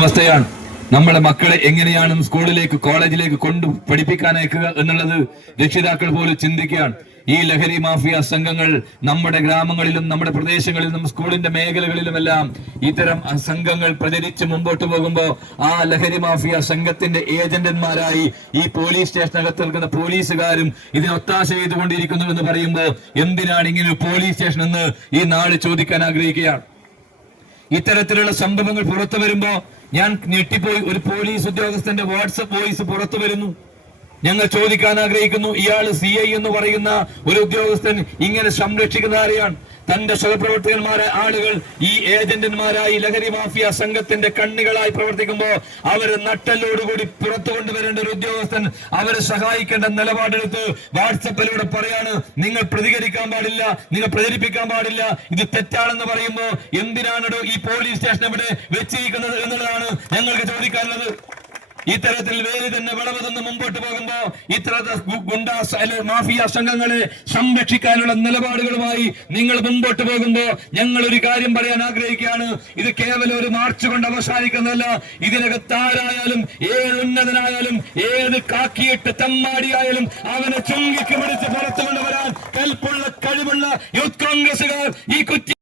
അവസ്ഥയാണ്. നമ്മളെ മക്കളെ എങ്ങനെയാണ് സ്കൂളിലേക്ക് കോളേജിലേക്ക് കൊണ്ട് പഠിപ്പിക്കാനയക്കുക എന്നുള്ളത് രക്ഷിതാക്കൾ പോലും ചിന്തിക്കുകയാണ്. ഈ ലഹരി മാഫിയ സംഘങ്ങൾ നമ്മുടെ ഗ്രാമങ്ങളിലും നമ്മുടെ പ്രദേശങ്ങളിലും സ്കൂളിന്റെ മേഖലകളിലുമെല്ലാം ഇത്തരം സംഘങ്ങൾ പ്രചരിച്ച് മുമ്പോട്ട് പോകുമ്പോൾ ആ ലഹരി മാഫിയ സംഘത്തിന്റെ ഏജന്റന്മാരായി ഈ പോലീസ് സ്റ്റേഷനകത്ത് നിൽക്കുന്ന പോലീസുകാരും ഇതിന് ഒത്താശ ചെയ്തുകൊണ്ടിരിക്കുന്നു എന്ന് പറയുമ്പോൾ എന്തിനാണ് ഇങ്ങനെ പോലീസ് സ്റ്റേഷൻ എന്ന് ഈ നാട് ചോദിക്കാൻ ആഗ്രഹിക്കുകയാണ്. ഇത്തരത്തിലുള്ള സംഭവങ്ങൾ പുറത്തു വരുമ്പോ ഞാൻ ഞെട്ടിപ്പോയി. ഒരു പോലീസ് ഉദ്യോഗസ്ഥന്റെ വാട്സപ്പ് വോയിസ് പുറത്തു വരുന്നു. ഞങ്ങൾ ചോദിക്കാൻ ആഗ്രഹിക്കുന്നു, ഇയാള് CI എന്ന് പറയുന്ന ഒരു ഉദ്യോഗസ്ഥൻ ഇങ്ങനെ സംരക്ഷിക്കുന്ന ആരെയാണ്? തന്റെ സഹപ്രവർത്തകന്മാരെ ആളുകൾ ഈ ഏജന്റന്മാരായി ലഹരി മാഫിയ സംഘത്തിന്റെ കണ്ണികളായി പ്രവർത്തിക്കുമ്പോൾ അവര് നട്ടലോടുകൂടി പുറത്തു കൊണ്ടുവരേണ്ട ഒരു ഉദ്യോഗസ്ഥൻ അവരെ സഹായിക്കേണ്ട നിലപാടെടുത്ത് വാട്സപ്പിലൂടെ പറയാണ്, നിങ്ങൾ പ്രതികരിക്കാൻ പാടില്ല, നിങ്ങൾ പ്രചരിപ്പിക്കാൻ പാടില്ല, ഇത് തെറ്റാണെന്ന് പറയുമ്പോ എന്തിനാണോ ഈ പോലീസ് സ്റ്റേഷൻ ഇവിടെ വെച്ചിരിക്കുന്നത് എന്നുള്ളതാണ് ഞങ്ങൾക്ക് ചോദിക്കാനുള്ളത്. ഇത്തരത്തിൽ വേര് തന്നെ വിളവെന്ന് മുമ്പോട്ട് പോകുമ്പോ ഇത്തരത്തിൽ ഗുണ്ടാ മാഫിയ സംഘങ്ങളെ സംരക്ഷിക്കാനുള്ള നിലപാടുകളുമായി നിങ്ങൾ മുമ്പോട്ട് പോകുമ്പോ ഞങ്ങൾ ഒരു കാര്യം പറയാൻ ആഗ്രഹിക്കുകയാണ്. ഇത് കേവലം ഒരു മാർച്ച് കൊണ്ട് അവസാനിക്കുന്നതല്ല. ഇതിനകത്ത് ആരായാലും, ഏത് ഉന്നതനായാലും, ഏത് കാക്കിയിട്ട് തെമ്മാടിയായാലും അവനെ ചുങ്കിക്ക് പിടിച്ച് പുറത്തു കൊണ്ടുവരാൻ കൽപ്പുള്ള കഴിവുള്ള യൂത്ത് കോൺഗ്രസുകാർ ഈ